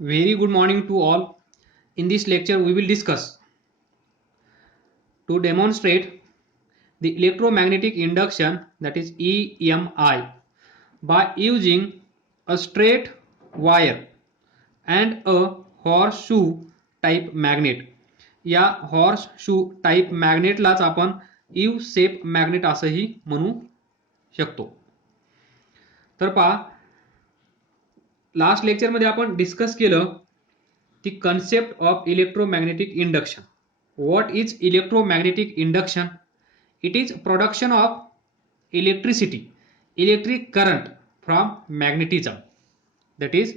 Very good morning to all. In this lecture, we will discuss to demonstrate the electromagnetic induction, that is EMI, by using a straight wire and a horseshoe type magnet. या horseshoe type magnetलाच आपण U shape magnet असंही म्हणू शकतो. तर पहा, last lecture मध्ये आपण discuss केलं the concept of electromagnetic induction. What is electromagnetic induction? It is production of electricity, electric current from magnetism. That is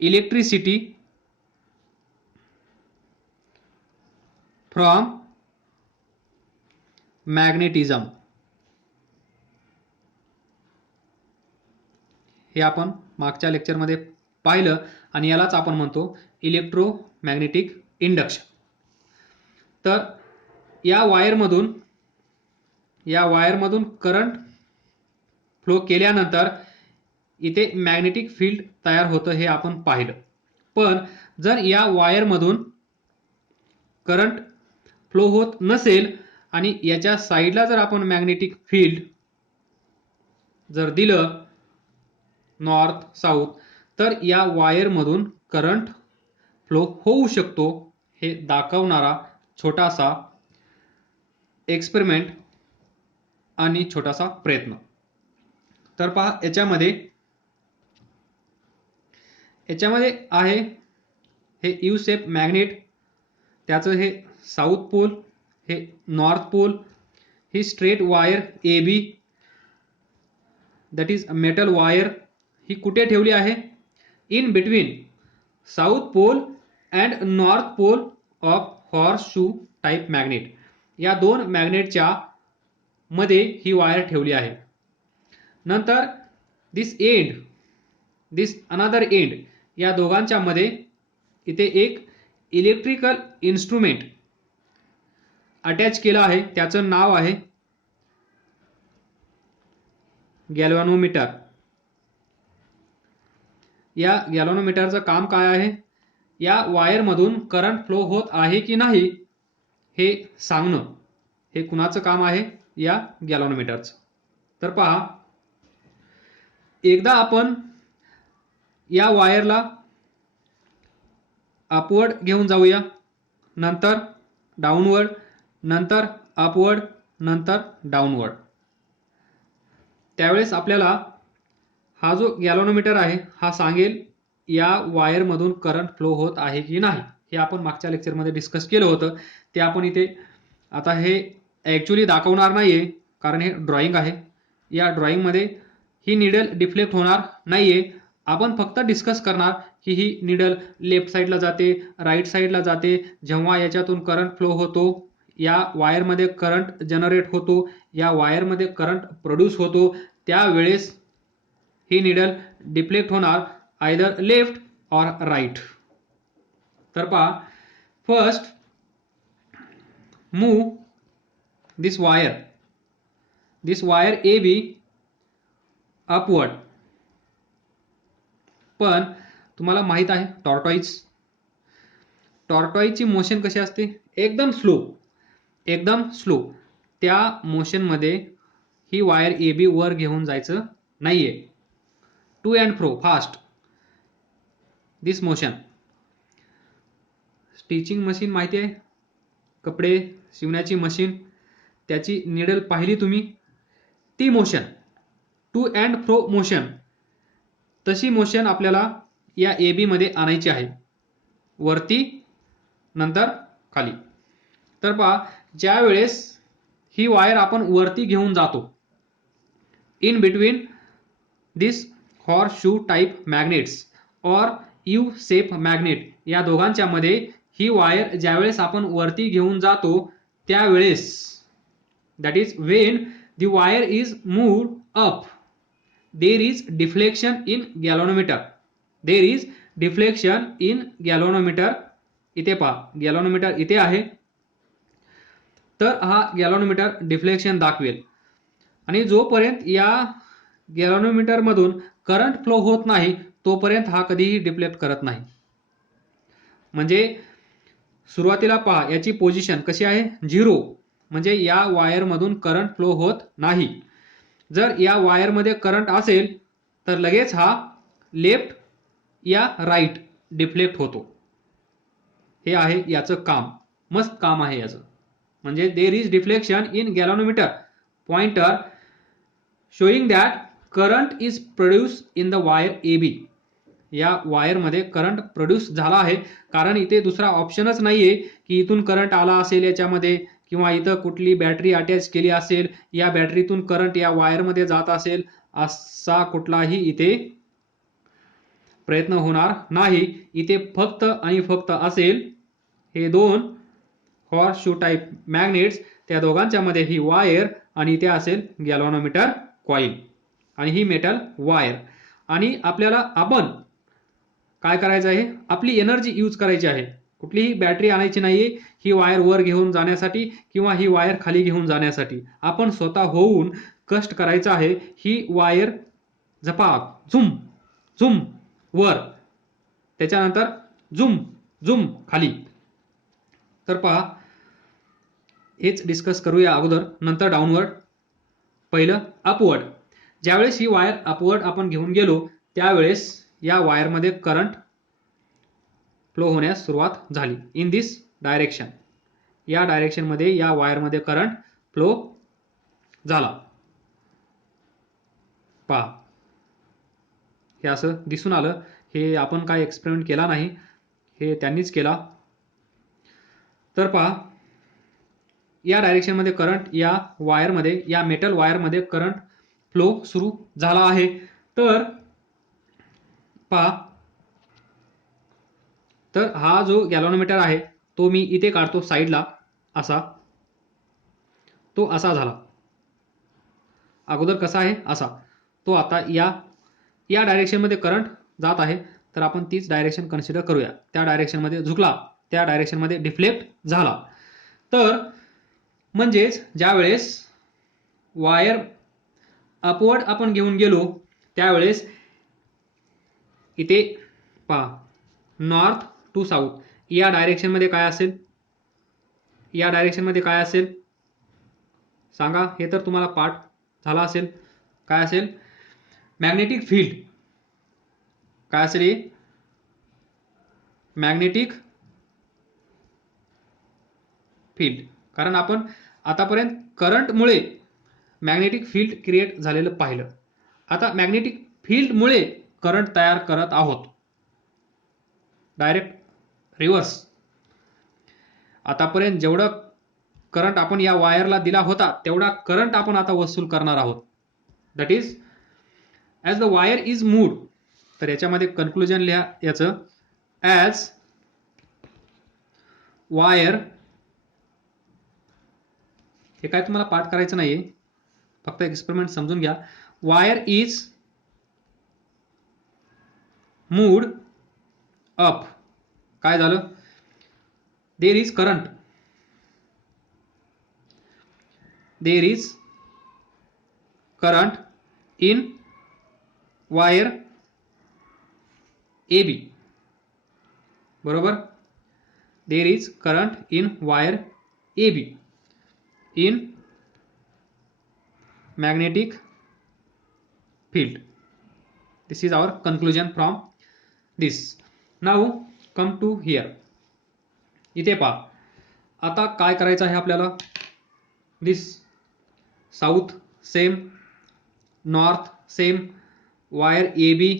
electricity from magnetism. हे आपण मागच्या लेक्चरमध्ये पाहिलं आणि यालाच आपण म्हणतो इलेक्ट्रोमॅग्नेटिक इंडक्शन. तर या वायरमधून करंट फ्लो केल्यानंतर इथे मॅग्नेटिक फील्ड तयार होतं हे आपण पाहिलं. पण जर या वायरमधून करंट फ्लो होत नसेल आणि याच्या साईडला जर आपण मॅग्नेटिक फील्ड जर दिलं नॉर्थ साऊथ, तर या वायरमधून करंट फ्लो होऊ शकतो हे दाखवणारा छोटासा एक्सपेरिमेंट आणि छोटासा प्रयत्न. तर पहा, याच्यामध्ये आहे हे यू शेप मॅग्नेट, त्याचं हे साऊथ पोल, हे नॉर्थ पोल, ही straight wire A B, that is metal wire, ही कुठे ठेवली आहे? In between south pole and north pole of horseshoe type magnet. या दोन मॅग्नेटच्या मध्ये ही वायर ठेवली आहे. नंतर दिस अनदर एंड, या दोघांच्या मध्ये इथे एक इलेक्ट्रिकल इन्स्ट्रुमेंट अटॅच केला आहे. त्याचं नाव आहे गॅल्व्हॅनोमीटर. या गॅल्व्हॅनोमीटरचं काम काय आहे? या वायरमधून करंट फ्लो होत आहे की नाही हे सांगणं, हे कुणाचं काम आहे? या गॅल्व्हॅनोमीटरचं. तर पहा, एकदा आपण या वायरला अपवर्ड घेऊन जाऊया, नंतर डाऊनवर्ड, नंतर अपवर्ड, नंतर डाऊनवर्ड. त्यावेळेस आपल्याला हा जो गॅल्व्हॅनोमीटर आहे हा सांगेल या वायरमधून करंट फ्लो होत आहे की नाही. हे आपण मागच्या लेक्चरमध्ये डिस्कस केलं होतं. ते आपण इथे आता हे ॲक्च्युली दाखवणार नाहीये, कारण हे ड्रॉइंग आहे. या ड्रॉइंगमध्ये ही निडल डिफ्लेक्ट होणार नाहीये. आपण फक्त डिस्कस करणार की ही निडल लेफ्ट साईडला जाते, राईट साईडला जाते. जेव्हा याच्यातून करंट फ्लो होतो, या वायरमध्ये करंट जनरेट होतो, या वायरमध्ये करंट प्रोड्यूस होतो, त्यावेळेस ही निडल डिफ्लेक्ट होणार आयदर लेफ्ट और राईट. तर पहा, first move this wire A be upward. पण तुम्हाला माहित आहे टॉर्टॉइजची मोशन कशी असते? एकदम स्लो. त्या मोशन मध्ये ही वायर ए बी वर घेऊन जायचं नाहीये. To and fro fast this motion. Stitching machine माहिती आहे, कपडे शिवण्याची मशीन, त्याची निडल पाहिली तुम्ही, ती motion to and fro motion, तशी मोशन आपल्याला या ए बी मध्ये आणायची आहे, वरती नंतर खाली. तर पहा, ज्या वेळेस ही वायर आपण वरती घेऊन जातो, in between this horseshoe type magnets और यू शेप मॅग्नेट, या दोघांच्या मध्ये ही वायर ज्यावेळेस आपण वरती घेऊन जातो त्यावेळेस, that is when the wire is moved up, there is deflection in galvanometer. इथे पहा, गॅल्व्हॅनोमीटर इथे आहे, तर हा गॅल्व्हॅनोमीटर डिफ्लेक्शन दाखवेल. आणि जोपर्यंत या गॅल्व्हॅनोमीटर मधून करंट फ्लो होत नाही तोपर्यंत हा कधीही डिफ्लेक्ट करत नाही. म्हणजे सुरुवातीला पहा याची पोझिशन कशी आहे 0, म्हणजे या वायरमधून करंट फ्लो होत नाही. जर या वायरमध्ये करंट असेल तर लगेच हा लेफ्ट या राईट डिफ्लेक्ट होतो. हे आहे याचं काम. मस्त काम आहे याचं. म्हणजे देर is deflection in galvanometer pointer showing that current is produce in the wire AB. या वायरमध्ये करंट प्रोड्यूस झाला आहे, कारण इथे दुसरा ऑप्शनच नाहीये की इथून करंट आला असेल याच्यामध्ये, किंवा इथं कुठली बॅटरी अटॅच केली असेल, या बॅटरीतून करंट या वायरमध्ये जात असेल, असा कुठलाही इथे प्रयत्न होणार नाही. इथे फक्त आणि फक्त असेल हे दोन हॉर्स शू टाईप मॅग्नेट्स, त्या दोघांच्या मध्ये ही वायर, आणि इथे असेल गॅल्व्हनोमीटर कॉईल आणि ही मेटल वायर. आणि आपल्याला आपण काय करायचं आहे, आपली एनर्जी यूज करायची आहे. कुठलीही बॅटरी आणायची नाहीये ही वायर वर घेऊन जाण्यासाठी किंवा ही वायर खाली घेऊन जाण्यासाठी. आपण स्वतः होऊन कष्ट करायचं आहे. ही वायर झपाक झुम झुम वर, त्याच्यानंतर झुम झुम खाली. तर पहा हेच डिस्कस करूया अगोदर, नंतर डाऊनवर्ड. पहिलं अपवर्ड. ज्यावेळेस ही वायर अपवर्ड आपण घेऊन गेलो त्यावेळेस या वायरमध्ये करंट फ्लो होण्यास सुरुवात झाली. इन दिस डायरेक्शन, या डायरेक्शन मध्ये या वायरमध्ये करंट फ्लो झाला. पहा हे असं दिसून आलं. हे आपण काय एक्सपेरिमेंट केला नाही, हे त्यांनीच केला. तर पहा या डायरेक्शन मध्ये करंट या वायरमध्ये, या मेटल वायरमध्ये करंट फ्लो सुरू झाला आहे. तर पहा, तर हा जो गॅल्व्हनोमीटर आहे तो मी इथे काढतो साईडला, असा तो असा झाला. अगोदर कसा आहे असा, तो आता या डायरेक्शन मध्ये करंट जात आहे, तर आपण तीच डायरेक्शन कन्सिडर करूया. त्या डायरेक्शन मध्ये झुकला, त्या डायरेक्शन मध्ये डिफ्लेक्ट झाला. तर म्हणजेच ज्यावेळेस वायर अपवर्ड आपण घेऊन गेलो त्यावेळेस इथे पहा नॉर्थ टू साऊथ या डायरेक्शन मध्ये काय असेल, या डायरेक्शन मध्ये काय असेल सांगा. हे तर तुम्हाला पाठ झाला असेल. काय असेल, मॅग्नेटिक फील्ड. काय असेल हे, मॅग्नेटिक फील्ड. कारण आपण आतापर्यंत करंटमुळे मॅग्नेटिक फील्ड क्रिएट झालेलं पाहिलं. आता मॅग्नेटिक फील्डमुळे करंट तयार करत आहोत, डायरेक्ट रिव्हर्स. आतापर्यंत जेवढं करंट आपण या वायरला दिला होता तेवढा करंट आपण आता वसूल करणार आहोत. That is as the wire is moved. तर याच्यामध्ये कन्क्लुजन लिहा याचं, ॲज वायर, हे काय तुम्हाला पाठ करायचं नाहीये, फक्त एक्सपेरिमेंट समजून घ्या. वायर इज मूव्ड अप, काय झालं, there is current, there is current in wire AB. बरोबर, there is current in wire AB in magnetic field. This is our conclusion from this. Now come to here. इथे पहा आता काय करायचं आहे आपल्याला. This south same, north same, wire AB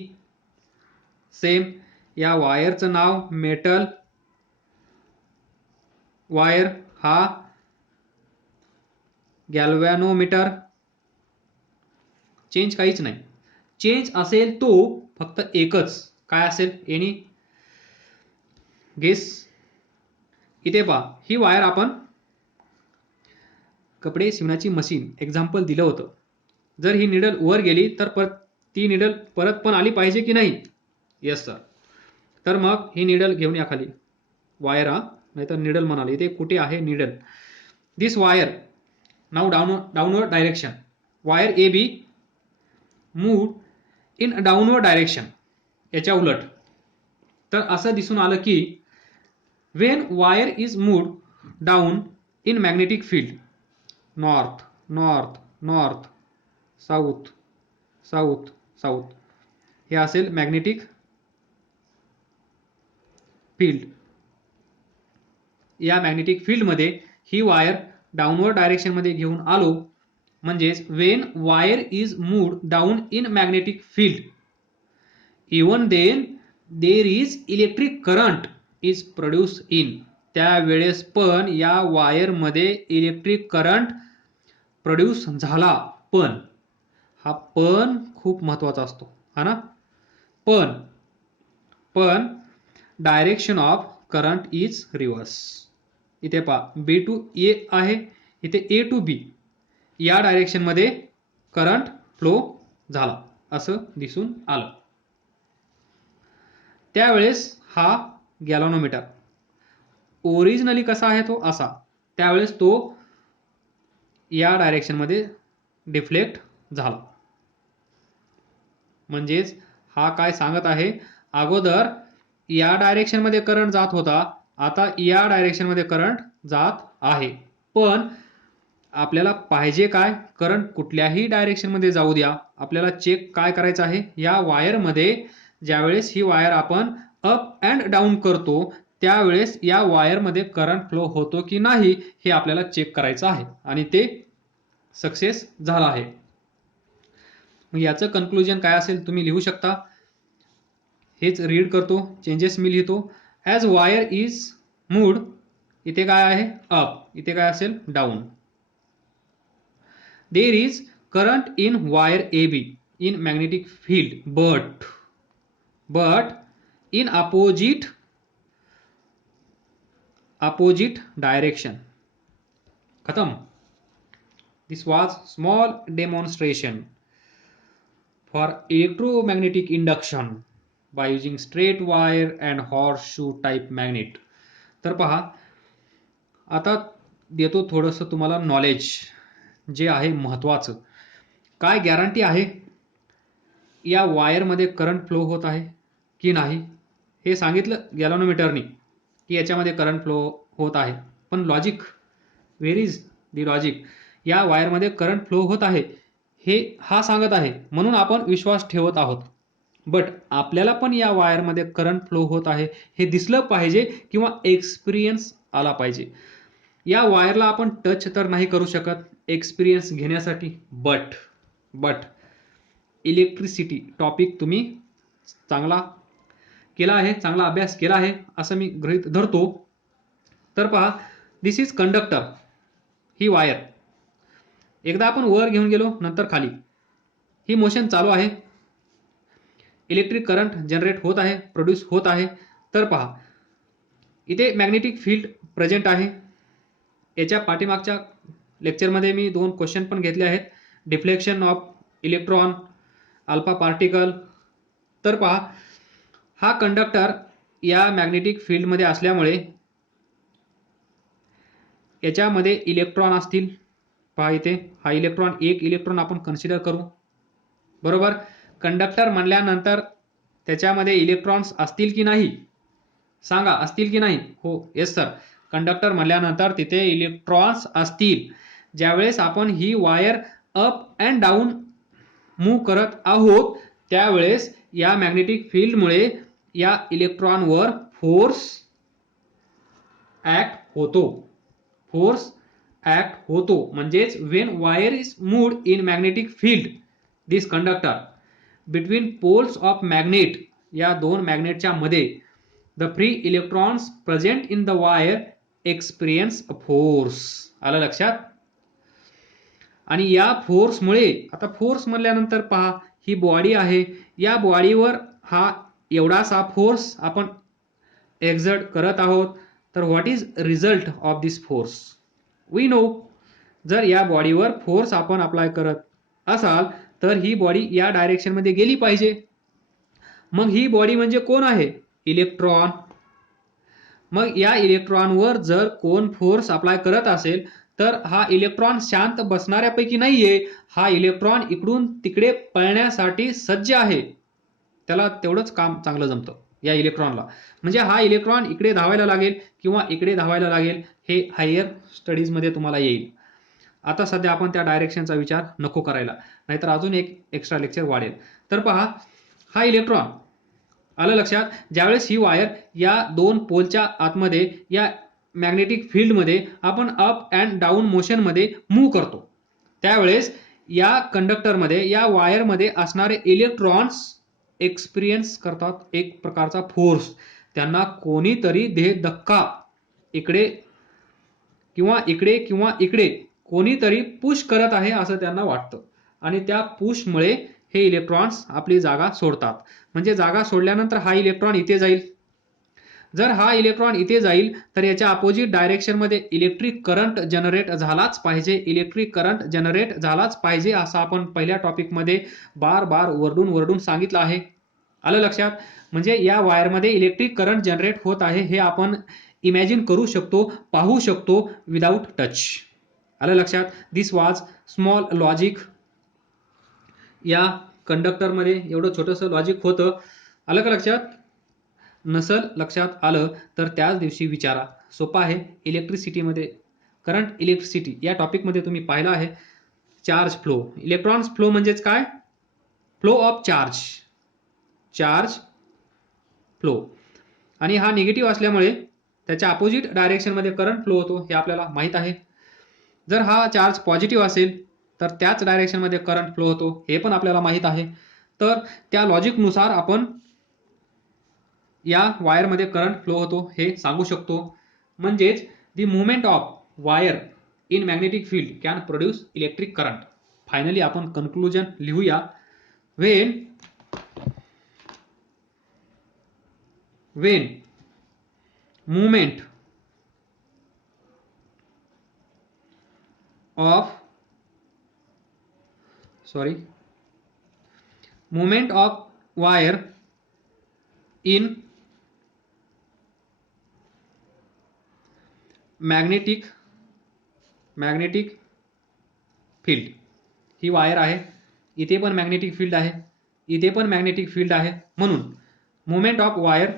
same. या वायरचं नाव मेटल वायर, हा गॅल्व्हॅनोमीटर. चेंज काहीच नाही. चेंज असेल तो फक्त एकच, काय असेल, एनी गेस. इथे पहा ही वायर आपण कपडे शिवण्याची मशीन एक्झाम्पल दिलं होतं. जर ही निडल वर गेली तर ती निडल परत पण आली पाहिजे की नाही. Yes sir. तर मग ही निडल घेऊन या खाली, वायर, हा नाहीतर निडल म्हणाले. इथे कुठे आहे needle. This wire now downward direction, wire AB moved in a downward direction. याच्या उलट. तर असं दिसून आलं की when wire is moved down in magnetic field, north north north, south south south, हे असेल मॅग्नेटिक फील्ड. या मॅग्नेटिक फील्ड मध्ये ही वायर डाऊनवर्ड डायरेक्शन मध्ये घेऊन आलो, म्हणजेच when wire is moved down in magnetic field, even then there is electric current is produced in, त्यावेळेस पण या वायर मध्ये इलेक्ट्रिक करंट प्रोड्यूस झाला. पण हा पण खूप महत्वाचा असतो, हा ना. पण direction of current is reverse. इथे पहा बी टू ए आहे, इथे ए टू बी, या डायरेक्शन मध्ये करंट फ्लो झाला असं दिसून आलं. त्यावेळेस हा गॅल्व्हनोमीटर ओरिजिनली कसा आहे तो असा, त्यावेळेस तो या डायरेक्शन मध्ये डिफ्लेक्ट झाला. म्हणजेच हा काय सांगत आहे, अगोदर या डायरेक्शन मध्ये करंट जात होता, आता या डायरेक्शन मध्ये करंट जात आहे. पण आपल्याला पाहिजे काय, करंट कुठल्याही डायरेक्शन मध्ये जाऊ द्या, आपल्याला चेक काय करायचं आहे, या वायर मध्ये ज्यावेळेस ही वायर आपण अप अँड डाऊन करतो त्यावेळेस या वायर मध्ये करंट फ्लो होतो की नाही हे आपल्याला चेक करायचं आहे, आणि ते सक्सेस झालं आहे. मग याचं कन्क्लुजन काय असेल तुम्ही लिहू शकता. हेच रीड करतो, चेंजेस मी लिहितो. ॲज वायर इज मूव्ड, इथे काय आहे अप, इथे काय असेल down. There is current in wire A be in magnetic field but in opposite direction. खत्म. This was small demonstration for electromagnetic induction by using straight wire and horseshoe type magnet. तर पहा, आता देतो थोडंसं तुम्हाला नॉलेज जे आहे महत्वाचं. काय गॅरंटी आहे या वायरमध्ये करंट फ्लो होत आहे की नाही, हे सांगितलं गॅल्व्हनोमीटरनी की याच्यामध्ये करंट फ्लो होत आहे. पण logic, where is the logic, या वायरमध्ये करंट फ्लो होत आहे हे हा सांगत आहे म्हणून आपण विश्वास ठेवत आहोत. बट आपल्याला पण या वायरमध्ये करंट फ्लो होत आहे हे दिसलं पाहिजे किंवा एक्सपिरियन्स आला पाहिजे. या वायरला आपण टच तर नाही करू शकत एक्सपिरियन्स घेण्यासाठी, बट इलेक्ट्रिसिटी टॉपिक तुम्ही चांगला केला आहे, चांगला अभ्यास केला आहे असं मी गृहीत धरतो. तर पहा, दिस इज कंडक्टर, ही वायर. एकदा आपण वर घेऊन गेलो नंतर खाली, ही मोशन चालू आहे, इलेक्ट्रिक करंट जनरेट होत आहे, प्रोड्यूस होत आहे. तर पहा इथे मॅग्नेटिक फील्ड प्रेझेंट आहे. याच्या पाठीमागच्या लेक्चरमध्ये मी 2 क्वेश्चन पण घेतले आहेत, deflection of electron, alpha particle. तर पहा हा कंडक्टर या मॅग्नेटिक फील्ड मध्ये असल्यामुळे याच्यामध्ये इलेक्ट्रॉन असतील. पहा इथे हा इलेक्ट्रॉन, एक इलेक्ट्रॉन आपण कन्सिडर करू, बरोबर. कंडक्टर म्हणल्यानंतर त्याच्यामध्ये इलेक्ट्रॉन्स असतील की नाही सांगा, असतील की नाही. हो, येस सर, कंडक्टर म्हणल्यानंतर तिथे इलेक्ट्रॉन्स असतील. ज्यावेळेस आपण ही wire up and down move करत आहोत त्यावेळेस या मॅग्नेटिक फील्डमुळे या इलेक्ट्रॉनवर फोर्स ऍक्ट होतो. म्हणजेच when wire is moved in magnetic field, this conductor between poles of magnet, या 2 मॅग्नेटच्या मध्ये, the free electrons present in the wire experience a force. आलं लक्षात. आणि या फोर्समुळे, आता फोर्स म्हणल्यानंतर पहा ही बॉडी आहे, या बॉडीवर हा एवढासा फोर्स आपण एक्झर्ट करत आहोत. तर what is result of this force, we know. जर या बॉडीवर फोर्स आपण अप्लाय करत असाल तर ही बॉडी या डायरेक्शन मध्ये गेली पाहिजे. मग ही बॉडी म्हणजे कोण आहे, इलेक्ट्रॉन. मग या इलेक्ट्रॉनवर जर कोण फोर्स अप्लाय करत असेल तर हा इलेक्ट्रॉन शांत बसणाऱ्यापैकी नाहीये, हा इलेक्ट्रॉन इकडून तिकडे पळण्यासाठी सज्ज आहे. त्याला तेवढंच काम चांगलं जमतं या इलेक्ट्रॉनला. म्हणजे हा इलेक्ट्रॉन इकडे धावायला लागेल किंवा इकडे धावायला लागेल हे हायर स्टडीजमध्ये तुम्हाला येईल. आता सध्या आपण त्या डायरेक्शनचा विचार नको करायला, नाहीतर अजून एक एक्स्ट्रा लेक्चर वाढेल. तर पहा, हा इलेक्ट्रॉन आलं लक्षात, ज्यावेळेस ही वायर या दोन पोलच्या आतमध्ये या मॅग्नेटिक फील्डमध्ये आपण अप अँड डाऊन मोशनमध्ये मूव्ह करतो, त्यावेळेस या कंडक्टरमध्ये या वायरमध्ये असणारे इलेक्ट्रॉन्स एक्सपिरियन्स करतात एक प्रकारचा फोर्स. त्यांना कोणीतरी दे धक्का इकडे किंवा इकडे किंवा इकडे कोणीतरी पुश करत आहे असं त्यांना वाटतं, आणि त्या पुशमुळे हे इलेक्ट्रॉन्स आपली जागा सोडतात. म्हणजे जागा सोडल्यानंतर हा इलेक्ट्रॉन इथे जाईल. जर हा इलेक्ट्रॉन इथे जाईल तर याच्या अपोजिट डायरेक्शनमध्ये इलेक्ट्रिक करंट जनरेट झालाच पाहिजे. इलेक्ट्रिक करंट जनरेट झालाच पाहिजे असं आपण पहिल्या टॉपिकमध्ये बार बार वरडून सांगितलं आहे. आलं लक्षात. म्हणजे या वायरमध्ये इलेक्ट्रिक करंट जनरेट होत आहे हे आपण इमॅजिन करू शकतो, पाहू शकतो विदाउट टच. आलं लक्षात. दिस वॉज स्मॉल लॉजिक. या कंडक्टरमध्ये एवढं छोटंसं लॉजिक होतं. आलं का लक्षात? नसल लक्षात आलं तर त्याच दिवशी विचारा. सोपं आहे. इलेक्ट्रिसिटीमध्ये करंट इलेक्ट्रिसिटी या टॉपिकमध्ये तुम्ही पाहिलं आहे. चार्ज फ्लो, इलेक्ट्रॉन्स फ्लो म्हणजेच काय? Flow of charge, charge flow. आणि हा निगेटिव्ह असल्यामुळे त्याच्या अपोजिट डायरेक्शनमध्ये करंट फ्लो होतो हे आपल्याला माहित आहे. जर हा चार्ज पॉझिटिव्ह असेल तर त्याच डायरेक्शनमध्ये करंट फ्लो होतो हे पण आपल्याला माहित आहे. तर त्या लॉजिकनुसार आपण या वायरमध्ये करंट फ्लो होतो हे सांगू शकतो. म्हणजेच the movement of wire in magnetic field can produce electric current. Finally आपण कन्क्लुजन लिहूया. when movement of wire in magnetic field. He wire आहे, इथे पण मॅग्नेटिक फील्ड आहे, इथे पण मॅग्नेटिक फील्ड आहे. म्हणून movement of wire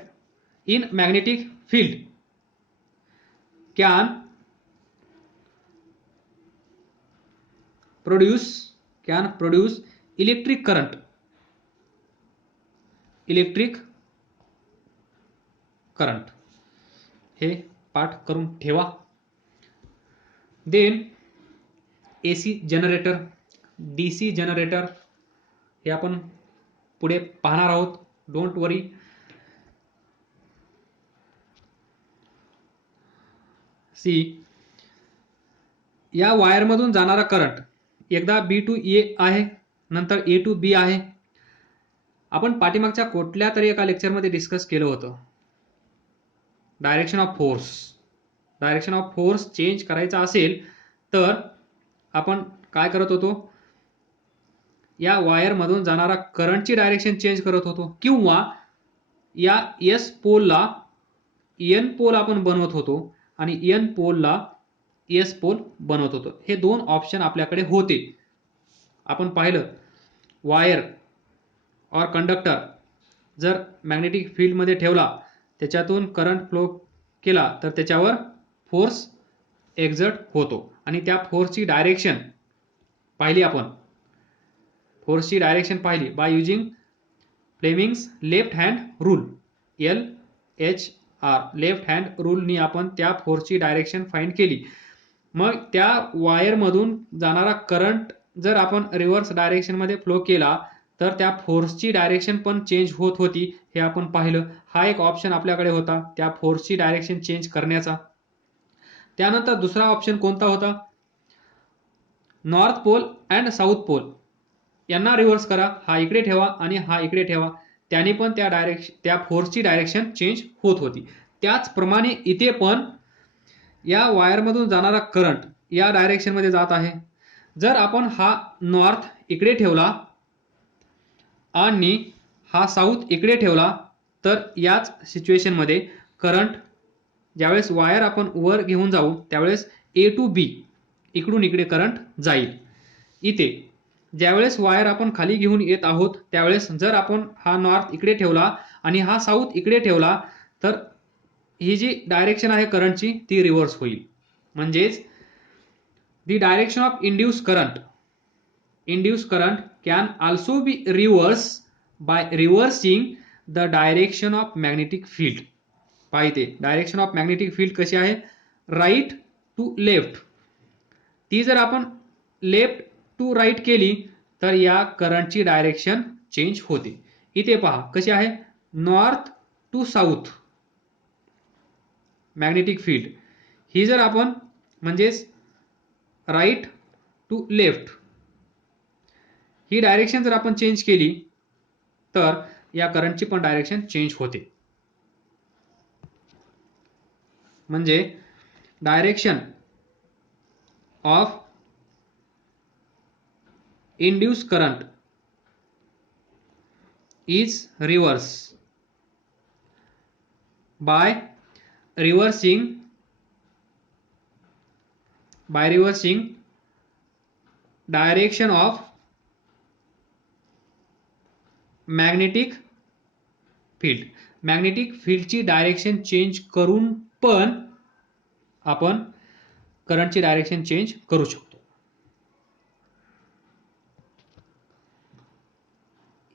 in magnetic field can produce electric current. हे पाठ करून ठेवा. Then AC generator, DC generator हे आपण पुढे पाहणार आहोत. Don't worry. या वायरमधून जाणारा करंट एकदा B to A आहे, नंतर A to B आहे. आपण पाठीमागच्या कुठल्या तरी एका लेक्चरमध्ये डिस्कस केलं होतं. डायरेक्शन ऑफ फोर्स चेंज करायचा असेल तर आपण काय करत होतो? या वायरमधून जाणारा करंटची डायरेक्शन चेंज करत होतो, किंवा या S पोलला N पोल आपण बनवत होतो आणि N पोलला S पोल बनवत होतो. हे दोन ऑप्शन आपल्याकडे होते. आपण पाहिलं वायर और कंडक्टर जर मॅग्नेटिक फील्डमध्ये ठेवला, त्याच्यातून करंट फ्लो केला तर त्याच्यावर फोर्स एक्झर्ट होतो, आणि त्या फोर्सची डायरेक्शन पाहिली आपण. फोर्सची डायरेक्शन पाहिली by using Fleming's left hand rule, LHR, left hand रूलनी आपण त्या फोर्सची डायरेक्शन फाइंड केली. मग त्या वायरमधून जाणारा करंट जर आपण रिव्हर्स डायरेक्शनमध्ये फ्लो केला तर त्या फोर्सची डायरेक्शन पण चेंज होत होती हे आपण पाहिलं. हा एक ऑप्शन आपल्याकडे होता त्या फोर्सची डायरेक्शन चेंज करण्याचा. त्यानंतर दुसरा ऑप्शन कोणता होता? North pole and south pole यांना रिव्हर्स करा, हा इकडे ठेवा आणि हा इकडे ठेवा, त्याने पण त्या फोर्सची डायरेक्शन चेंज होत होती. त्याचप्रमाणे इथे पण या वायरमधून जाणारा करंट या डायरेक्शनमध्ये जात आहे. जर आपण हा नॉर्थ इकडे ठेवला आणि हा साऊथ इकडे ठेवला तर याच सिच्युएशनमध्ये करंट ज्यावेळेस वायर आपण वर घेऊन जाऊ त्यावेळेस A to B इकडून इकडे करंट जाईल. इथे ज्यावेळेस वायर आपण खाली घेऊन येत आहोत त्यावेळेस जर आपण हा नॉर्थ इकडे ठेवला आणि हा साऊथ इकडे ठेवला तर ही जी डायरेक्शन आहे करंटची ती रिव्हर्स होईल. म्हणजेच the direction of induce current can also be reverse by reversing the direction of magnetic field. पाहिजे डायरेक्शन ऑफ मॅग्नेटिक फील्ड कशी आहे, राईट टू लेफ्ट. ती जर आपण लेफ्ट टू राईट केली तर या करंटची डायरेक्शन चेंज होते. इथे पहा कशी आहे, north to south magnetic field. ही जर आपण म्हणजेच राईट टू लेफ्ट ही डायरेक्शन जर आपण चेंज केली तर या करंटची पण डायरेक्शन चेंज होते. म्हणजे direction of induce current is reverse by reversing direction of magnetic field. Magnetic फील्डची डायरेक्शन चेंज करून पण आपण करंटची डायरेक्शन चेंज करू शकतो.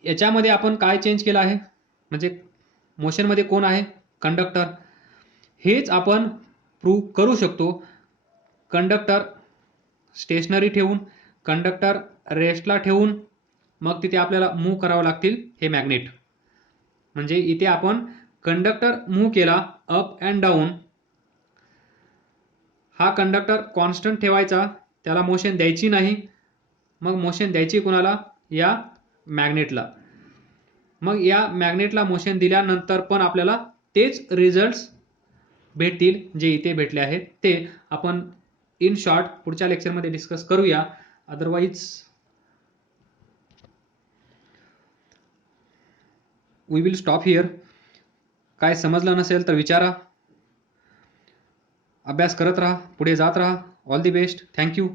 याच्यामध्ये आपण काय चेंज केलं आहे, म्हणजे मोशनमध्ये कोण आहे, कंडक्टर. हेच आपण प्रूव्ह करू शकतो. कंडक्टर स्टेशनरी ठेवून, कंडक्टर रेस्टला ठेवून मग तिथे आपल्याला मूव्ह करावं लागतील हे मॅग्नेट. म्हणजे इथे आपण कंडक्टर मूव्ह केला अप अँड डाऊन, हा कंडक्टर कॉन्स्टंट ठेवायचा, त्याला मोशन द्यायची नाही. मग मोशन द्यायची कोणाला, या मॅग्नेटला. मग या मॅग्नेटला मोशन दिल्यानंतर पण आपल्याला तेच रिझल्ट्स भेटतील जे इथे भेटले आहेत. ते आपण इन शॉर्ट पुढच्या लेक्चरमध्ये डिस्कस करूया. Otherwise we will stop here. काय समजलं नसेल तर विचारा. अभ्यास करत राहा, पुढे जात राहा. All the best. थँक्यू.